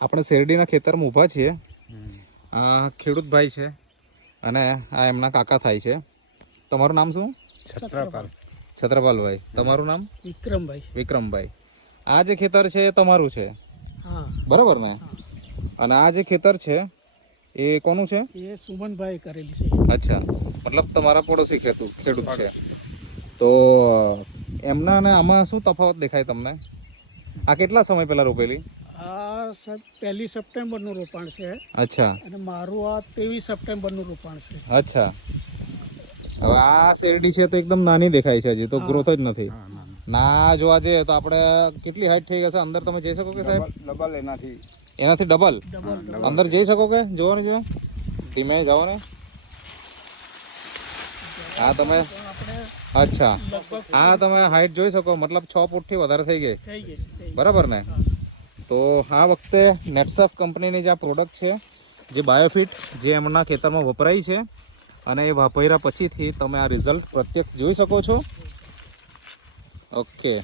આપણે શેરડીના ખેતરમાં ઊભા છીએ. આ ખેડૂત ભાઈ છે અને આ એમના કાકા થાય છે. તમારું નામ શું? છત્રપાલ. છત્રપાલભાઈ તમારું નામ? વિક્રમભાઈ. વિક્રમભાઈ. આ જે ખેતર છે એ તમારું છે? હા. બરાબર ને? અને આ જે ખેતર છે એ કોનું છે? એ સુમનભાઈ કરેલી છે. અચ્છા. મતલબ તમારા પડોશી ખેતું ખેડૂત છે. તો એમના અને આમાં શું તફાવત દેખાય તમને? આ કેટલા સમય પહેલા રોપેલી? આ સાહેબ પહેલી સપ્ટેમ્બરનું રોપાણ છે. અચ્છા. અને મારું આ ત્રેવીસ સપ્ટેમ્બરનું રોપાણ છે. અચ્છા. હવે આ શેરડી છે તો એકદમ નાની દેખાય છે હજી તો ગ્રોથ જ નથી. ના જોવા જઈએ તો આપણે કેટલી હાઈટ થઈ ગઈ છે? અંદર તમે જઈ શકો કે સાહેબ? ડબલ એનાથી. એનાથી ડબલ? અંદર જઈ શકો કે? જોવાનું જો ધીમે જાઓ ને. હા તમે અચ્છા. હા તમે હાઈટ જોઈ શકો મતલબ છ ફૂટથી વધારે થઈ ગઈ. થઈ ગઈ છે થઈ ગઈ. બરાબર ને? તો આ વખતે નેટસફ કંપનીની જે આ પ્રોડક્ટ છે, જે બાયોફિટ જે એમના ખેતરમાં વપરાય છે, અને એ વાપર્યા પછીથી તમે આ રિઝલ્ટ પ્રત્યક્ષ જોઈ શકો છો. ઓકે